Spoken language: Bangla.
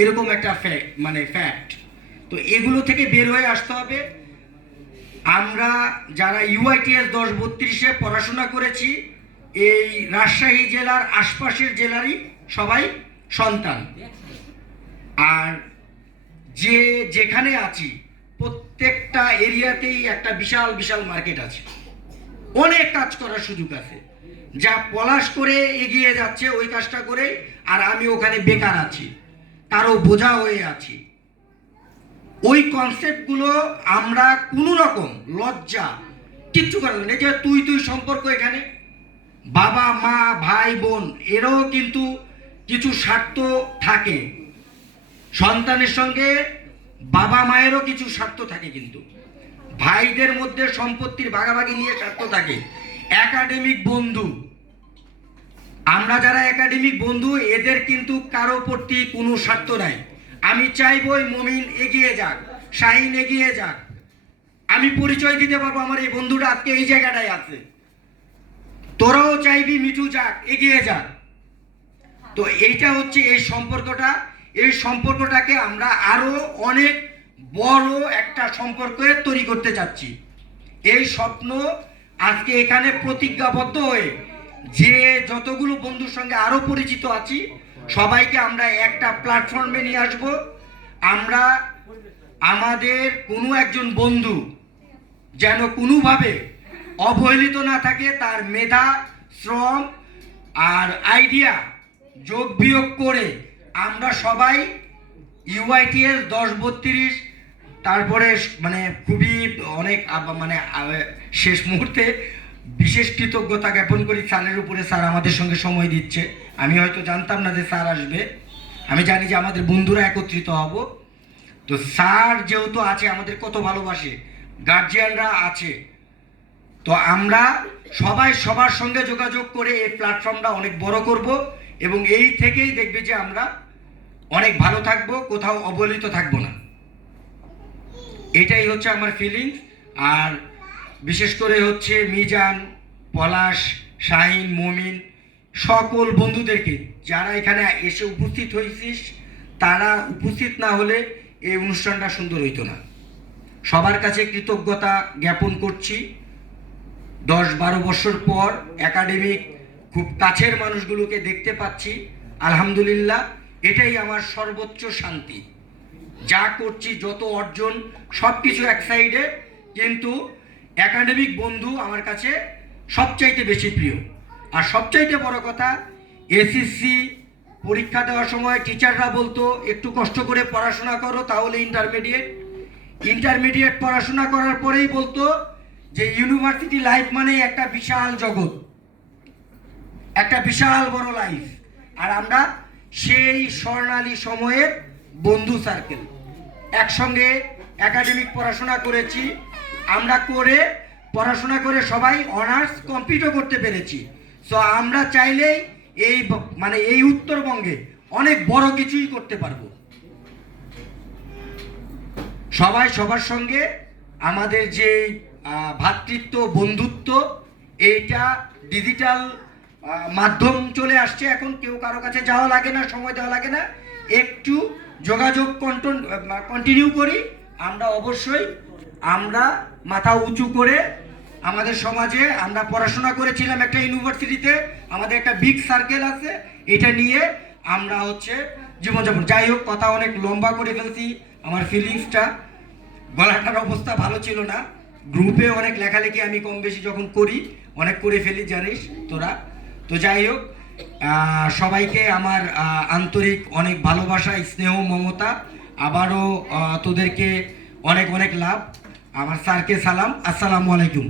এরকম একটা ফ্যাক্ট। তো এগুলো থেকে বের হয়ে আসতে হবে। আমরা যারা ইউআইটিএস 10-32-এ পড়াশোনা করেছি, এই রাজশাহী জেলার আশপাশের জেলারই সবাই সন্তান। আর যে যেখানে আছি প্রত্যেকটা এরিয়াতেই একটা বিশাল বিশাল মার্কেট আছে, অনেক কাজ করার সুযোগ আছে। যা পলাশ করে এগিয়ে যাচ্ছে ওই কাজটা করে, আর আমি ওখানে বেকার আছি, কারো বোঝা হয়ে আছি। ওই কনসেপ্টগুলো আমরা কোনো রকম লজ্জা কিচ্ছু করার নেই। যে তুই তুই সম্পর্ক, এখানে বাবা মা ভাই বোন এরও কিন্তু কিছু স্বার্থ থাকে, সন্তানের সঙ্গে বাবা মায়েরও কিছু স্বার্থ থাকে, কিন্তু ভাইদের মধ্যে সম্পত্তির ভাগাভাগি নিয়ে স্বার্থ থাকে। একাডেমিক বন্ধু, আমরা যারা একাডেমিক বন্ধু, এদের কিন্তু কারো প্রতি কোনো স্বার্থ নাই। আমি চাইবই মমিন এগিয়ে যাক, শাহিন এগিয়ে যাক। আমি পরিচয় দিতে পারবো আমার এই বন্ধুটা আজকে এই জায়গাটায় আছে। তোরাও চাইবি মিঠু যাক, এগিয়ে যাক। তো এইটা হচ্ছে এই সম্পর্কটা। এই সম্পর্কটাকে আমরা আরো অনেক বড় একটা সম্পর্ক তৈরি করতে চাচ্ছি। এই স্বপ্ন আজকে এখানে প্রতিজ্ঞাবদ্ধ হয়ে যে যতগুলো বন্ধুর সঙ্গে আরো পরিচিত আছি, সবাইকে আমরা একটা প্ল্যাটফর্মে নিয়ে আসব। আমরা আমাদের কোনো একজন বন্ধু যেন কোনোভাবে অবহেলিত না থাকে, তার মেধা, শ্রম আর আইডিয়া যোগ বিয়োগ করে আমরা সবাই ইউআইটিএস 10-32, তারপরে খুবই অনেক শেষ মুহূর্তে বিশেষ কৃতজ্ঞতা জ্ঞাপন করি স্যারের উপরে। স্যার আমাদের সঙ্গে সময় দিচ্ছে। আমি হয়তো জানতাম না যে স্যার আসবে, আমি জানি যে আমাদের বন্ধুরা একত্রিত হব। তো স্যার যেহেতু আছে, আমাদের কত ভালোবাসে, গার্জিয়ানরা আছে, তো আমরা সবাই সবার সঙ্গে যোগাযোগ করে এই প্ল্যাটফর্মটা অনেক বড় করব, এবং এই থেকেই দেখবে যে আমরা অনেক ভালো থাকবো, কোথাও অবহেলিত থাকবো না। এটাই হচ্ছে আমার ফিলিংস। আর বিশেষ করে হচ্ছে মিজান, পলাশ, শাহিন, মমিন, সকল বন্ধুদেরকে যারা এখানে এসে উপস্থিত হয়েছিস, তারা উপস্থিত না হলে এই অনুষ্ঠানটা সুন্দর হইতো না। সবার কাছে কৃতজ্ঞতা জ্ঞাপন করছি। 10-12 বছর পর একাডেমিক খুব কাছের মানুষগুলোকে দেখতে পাচ্ছি, আলহামদুলিল্লাহ। এটাই আমার সর্বোচ্চ শান্তি। যা করছি, যত অর্জন, সব কিছু এক সাইডে, কিন্তু একাডেমিক বন্ধু আমার কাছে সবচাইতে বেশি প্রিয়। আর সবচাইতে বড় কথা, এসএসসি পরীক্ষা দেওয়ার সময় টিচাররা বলতো একটু কষ্ট করে পড়াশোনা করো, তাহলে ইন্টারমিডিয়েট পড়াশোনা করার পরেই বলতো যে ইউনিভার্সিটি লাইফ মানে একটা বিশাল জগৎ, একটা বিশাল বড় লাইফ। আর আমরা সেই স্বর্ণালী সময়ের বন্ধু সার্কেল, একসঙ্গে একাডেমিক পড়াশোনা করেছি। আমরা পড়াশোনা করে সবাই অনার্স কমপ্লিটও করতে পেরেছি। সো আমরা চাইলেই এই উত্তরবঙ্গে অনেক বড় কিছুই করতে পারবো। সবাই সবার সঙ্গে আমাদের যে ভ্রাতৃত্ব, বন্ধুত্ব, এইটা ডিজিটাল মাধ্যম চলে আসছে। এখন কেউ কারো কাছে যাওয়া লাগে না, সময় দেওয়া লাগে না। একটু যোগাযোগ কন্টিনিউ করি। আমরা অবশ্যই আমরা মাথা উঁচু করে আমাদের সমাজে, আমরা পড়াশোনা করেছিলাম একটা ইউনিভার্সিটিতে, আমাদের একটা বিগ সার্কেল আছে, এটা নিয়ে আমরা জীবনযাপন। যাই হোক, কথা অনেক লম্বা করে ফেলছি। আমার ফিলিংসটা, গলাটার অবস্থা ভালো ছিল না। গ্রুপে অনেক লেখালেখি আমি কম বেশি যখন করি, অনেক করে ফেলি, জানিস তোরা। তো যাই হোক, সবাইকে আমার আন্তরিক অনেক ভালোবাসা, স্নেহ, মমতা। আবারও তোদেরকে অনেক অনেক লাভ। আমার স্যারকে সালাম। আসসালামু আলাইকুম।